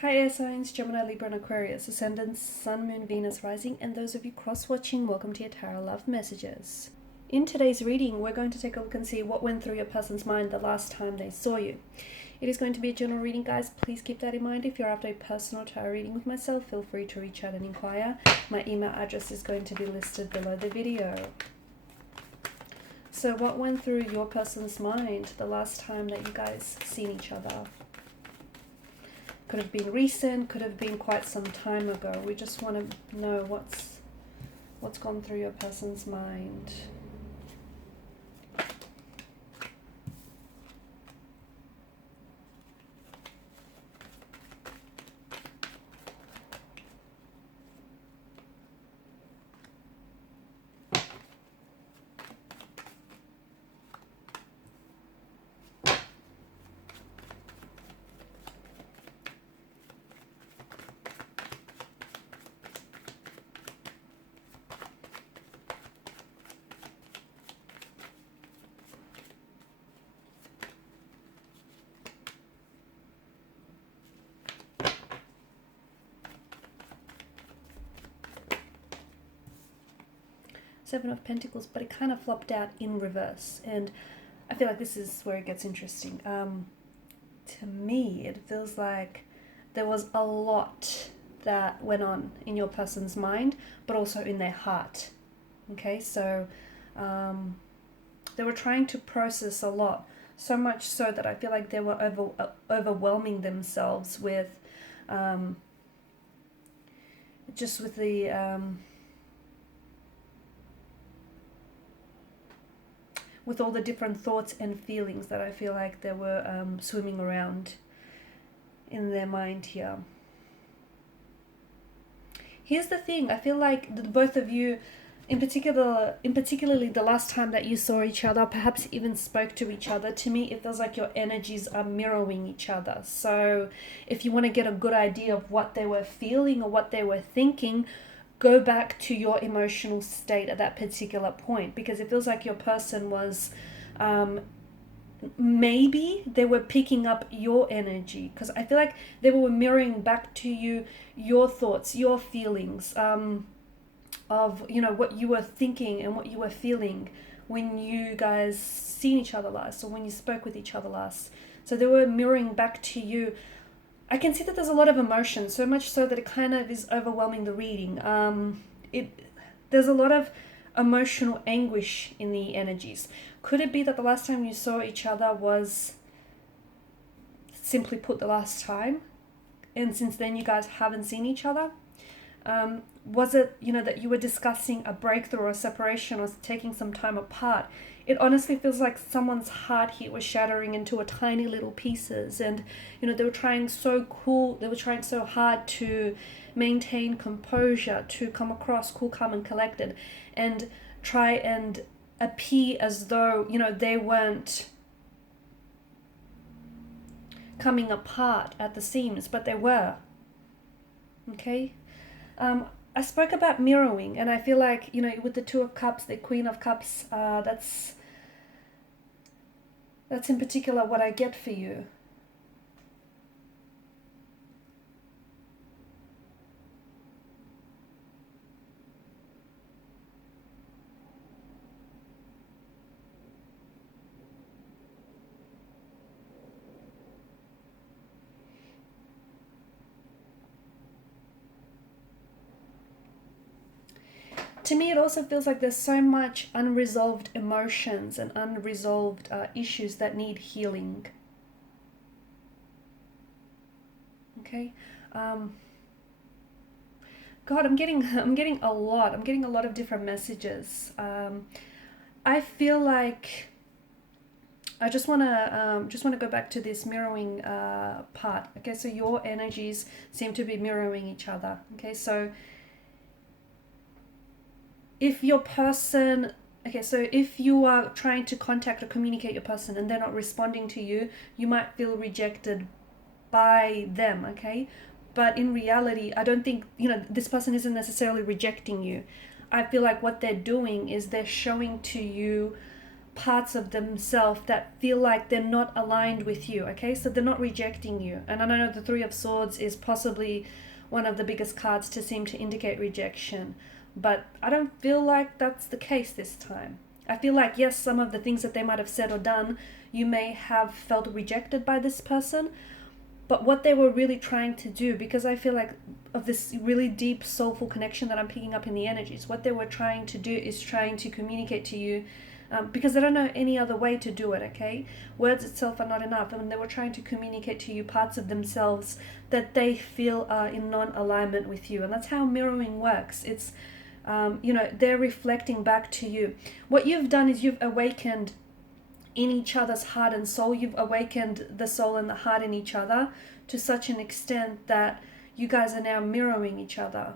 Hi air signs, Gemini, Libra and Aquarius, Ascendant, Sun, Moon, Venus, Rising, and those of you cross-watching, welcome to your Tarot Love Messages. In today's reading, we're going to take a look and see what went through your person's mind the last time they saw you. It is going to be a general reading, guys. Please keep that in mind. If you're after a personal tarot reading with myself, feel free to reach out and inquire. My email address is going to be listed below the video. So what went through your person's mind the last time that you guys seen each other? Could have been recent, could have been quite some time ago. We just want to know what's gone through your person's mind. Seven of Pentacles, but it kind of flopped out in reverse, and I feel like this is where it gets interesting. To me, it feels like there was a lot that went on in your person's mind, but also in their heart. Okay, so they were trying to process a lot, so much so that I feel like they were overwhelming themselves with just with the with all the different thoughts and feelings that I feel like they were swimming around in their mind here. Here's the thing, I feel like the both of you, particularly the last time that you saw each other, perhaps even spoke to each other, to me it feels like your energies are mirroring each other. So if you want to get a good idea of what they were feeling or what they were thinking, go back to your emotional state at that particular point, because it feels like your person was maybe they were picking up your energy, because I feel like they were mirroring back to you your thoughts, your feelings of, you know, what you were thinking and what you were feeling when you guys seen each other last, or when you spoke with each other last. So they were mirroring back to you. I can see that there's a lot of emotion, so much so that it kind of is overwhelming the reading. There's a lot of emotional anguish in the energies. Could it be that the last time you saw each other was, simply put, the last time, and since then you guys haven't seen each other? Was it, you know, that you were discussing a breakthrough or a separation or taking some time apart? It honestly feels like someone's heart here was shattering into a tiny little pieces, and you know, they were trying so hard to maintain composure, to come across cool, calm and collected, and try and appear as though, you know, they weren't coming apart at the seams, but they were. Okay. I spoke about mirroring, and I feel like, you know, with the Two of Cups, the Queen of Cups, that's in particular what I get for you. To me, it also feels like there's so much unresolved emotions and unresolved issues that need healing. Okay. God, I'm getting a lot. I'm getting a lot of different messages. I feel like I just wanna go back to this mirroring part. Okay, so your energies seem to be mirroring each other. Okay, so if your person, if you are trying to contact or communicate your person and they're not responding to you, you might feel rejected by them, okay? But in reality, I don't think, you know, this person isn't necessarily rejecting you. I feel like what they're doing is they're showing to you parts of themselves that feel like they're not aligned with you, okay? So they're not rejecting you. And I know the Three of Swords is possibly one of the biggest cards to seem to indicate rejection, but I don't feel like that's the case this time. I feel like, yes, some of the things that they might have said or done, you may have felt rejected by this person, but what they were really trying to do, because I feel like of this really deep soulful connection that I'm picking up in the energies, what they were trying to do is trying to communicate to you, because they don't know any other way to do it, okay? Words itself are not enough, and they were trying to communicate to you parts of themselves that they feel are in non-alignment with you. And that's how mirroring works. It's, they're reflecting back to you. What you've done is you've awakened in each other's heart and soul. You've awakened the soul and the heart in each other to such an extent that you guys are now mirroring each other.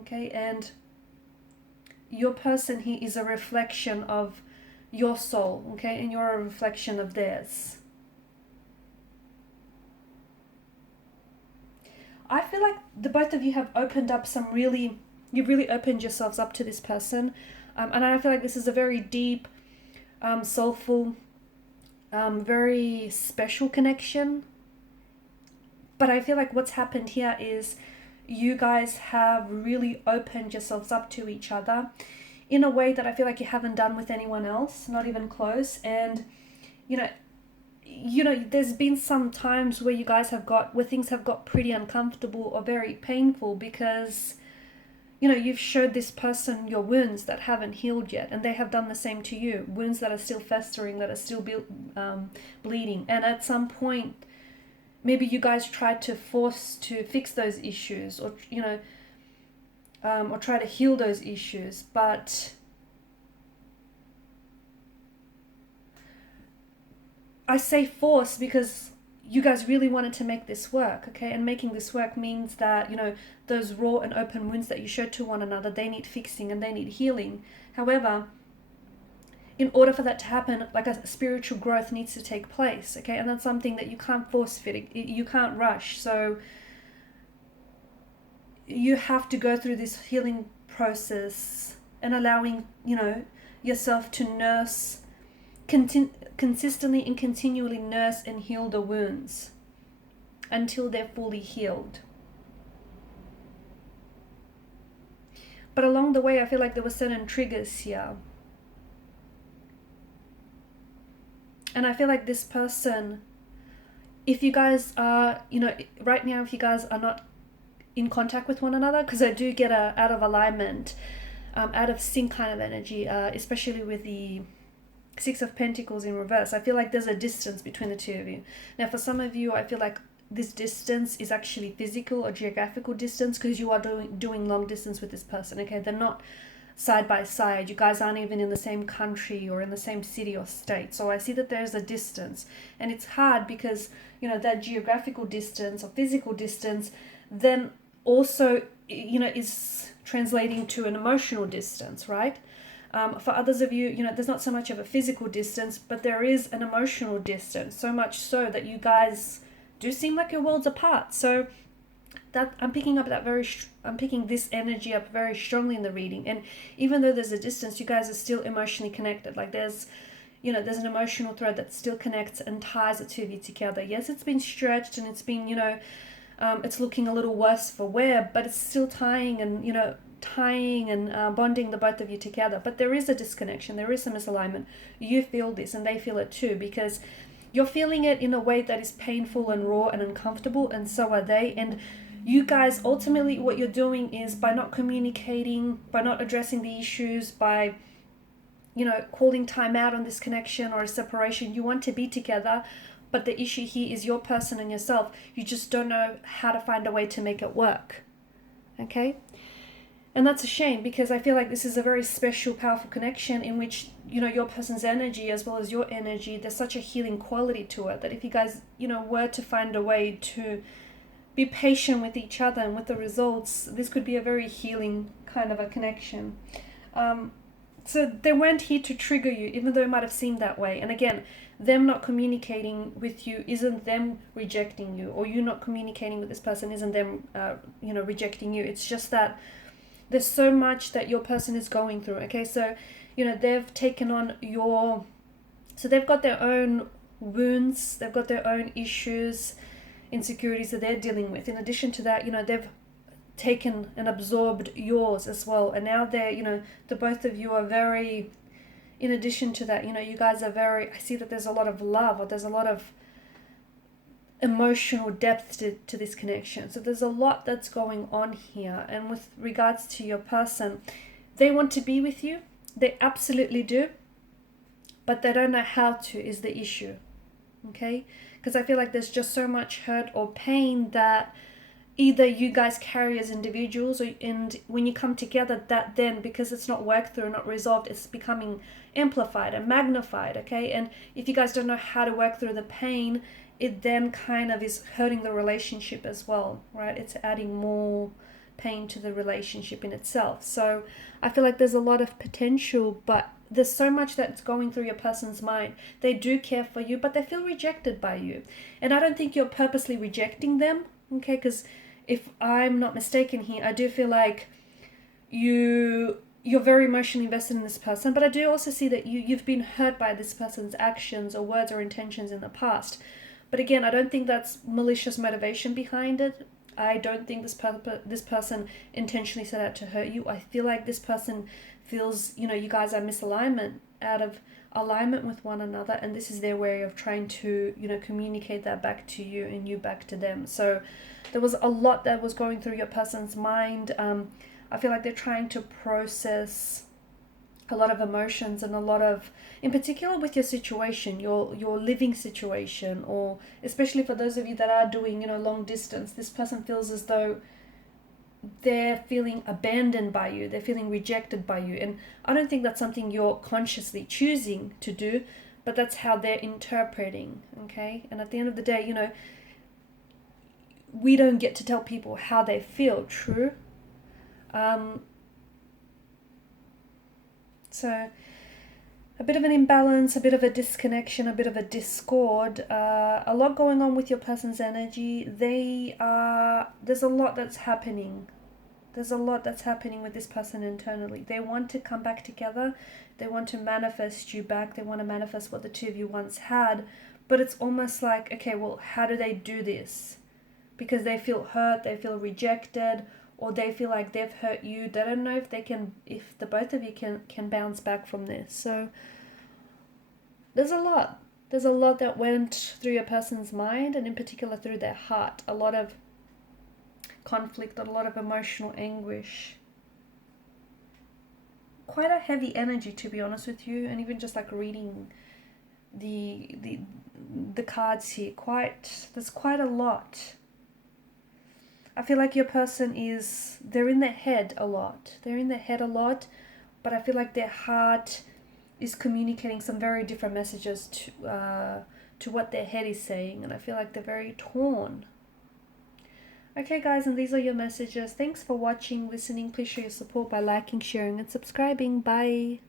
Okay, and your person here is a reflection of your soul, okay, and you're a reflection of theirs. I feel like the both of you have opened up you've really opened yourselves up to this person. And I feel like this is a very deep, soulful, very special connection. But I feel like what's happened here is you guys have really opened yourselves up to each other in a way that I feel like you haven't done with anyone else, not even close. And, there's been some times where where things have got pretty uncomfortable or very painful because you've showed this person your wounds that haven't healed yet, and they have done the same to you. Wounds that are still festering, that are still bleeding. And at some point, maybe you guys tried to force to fix those issues, or or try to heal those issues. But I say force because you guys really wanted to make this work, okay? And making this work means that, those raw and open wounds that you showed to one another, they need fixing and they need healing. However, in order for that to happen, like a spiritual growth needs to take place, okay? And that's something that you can't force fit, you can't rush. So you have to go through this healing process and allowing, yourself to nurse, consistently and continually nurse and heal the wounds until they're fully healed. But along the way, I feel like there were certain triggers here. And I feel like this person, if you guys are, right now, if you guys are not in contact with one another, because I do get a out of alignment, out of sync kind of energy, especially with the Six of Pentacles in reverse. I feel like there's a distance between the two of you. Now, for some of you, I feel like this distance is actually physical or geographical distance, because you are doing long distance with this person, okay? They're not side by side. You guys aren't even in the same country or in the same city or state. So I see that there's a distance, and it's hard because, that geographical distance or physical distance then also, is translating to an emotional distance, right? For others of you, there's not so much of a physical distance, but there is an emotional distance, so much so that you guys do seem like your worlds apart. So that I'm picking this energy up very strongly in the reading. And even though there's a distance, you guys are still emotionally connected. Like there's an emotional thread that still connects and ties the two of you together. Yes, it's been stretched and it's been, it's looking a little worse for wear, but it's still tying and bonding the both of you together. But there is a disconnection, there is some misalignment. You feel this and they feel it too, because you're feeling it in a way that is painful and raw and uncomfortable, and so are they. And you guys, ultimately what you're doing is, by not communicating, by not addressing the issues, by calling time out on this connection or a separation, you want to be together, but the issue here is your person and yourself. You just don't know how to find a way to make it work, okay? And that's a shame, because I feel like this is a very special, powerful connection in which, your person's energy as well as your energy, there's such a healing quality to it that if you guys, were to find a way to be patient with each other and with the results, this could be a very healing kind of a connection. So they weren't here to trigger you, even though it might have seemed that way. And again, them not communicating with you isn't them rejecting you, or you not communicating with this person isn't them, rejecting you. It's just that there's so much that your person is going through, okay? So you know, they've taken on your, so they've got their own wounds, they've got their own issues, insecurities that they're dealing with. In addition to that, you know, they've taken and absorbed yours as well. And now they're, you know, the both of you are very, in addition to that, you know, you guys are very, I see that there's a lot of love, or there's a lot of emotional depth to this connection. So there's a lot that's going on here. And with regards to your person, they want to be with you. They absolutely do. But they don't know how to, is the issue. Okay? Because I feel like there's just so much hurt or pain that either you guys carry as individuals, or, and when you come together, that then, because it's not worked through, not resolved, it's becoming amplified and magnified. Okay? And if you guys don't know how to work through the pain, it then kind of is hurting the relationship as well, right? It's adding more pain to the relationship in itself. So I feel like there's a lot of potential, but there's so much that's going through your person's mind. They do care for you, but they feel rejected by you. And I don't think you're purposely rejecting them, okay? Because if I'm not mistaken here, I do feel like you're very emotionally invested in this person, but I do also see that you've been hurt by this person's actions or words or intentions in the past. But again, I don't think that's malicious motivation behind it. I don't think this person intentionally set out to hurt you. I feel like this person feels, you know, you guys are misalignment, out of alignment with one another, and this is their way of trying to, you know, communicate that back to you and you back to them. So there was a lot that was going through your person's mind. I feel like they're trying to process a lot of emotions and a lot of, in particular with your situation, your living situation, or especially for those of you that are doing, you know, long distance, this person feels as though they're feeling abandoned by you, they're feeling rejected by you. And I don't think that's something you're consciously choosing to do, but that's how they're interpreting, okay? And at the end of the day, you know, we don't get to tell people how they feel, true? So a bit of an imbalance, a bit of a disconnection, a bit of a discord, a lot going on with your person's energy. There's a lot that's happening. There's a lot that's happening with this person internally. They want to come back together. They want to manifest you back. They want to manifest what the two of you once had. But it's almost like, okay, well, how do they do this? Because they feel hurt, they feel rejected, or they feel like they've hurt you. They don't know if they can, if the both of you can bounce back from this. So there's a lot that went through your person's mind, and in particular through their heart. A lot of conflict, a lot of emotional anguish. Quite a heavy energy, to be honest with you. And even just like reading the cards here, there's quite a lot. I feel like your person they're in their head a lot. But I feel like their heart is communicating some very different messages to what their head is saying. And I feel like they're very torn. Okay, guys, and these are your messages. Thanks for watching, listening. Please show your support by liking, sharing, and subscribing. Bye.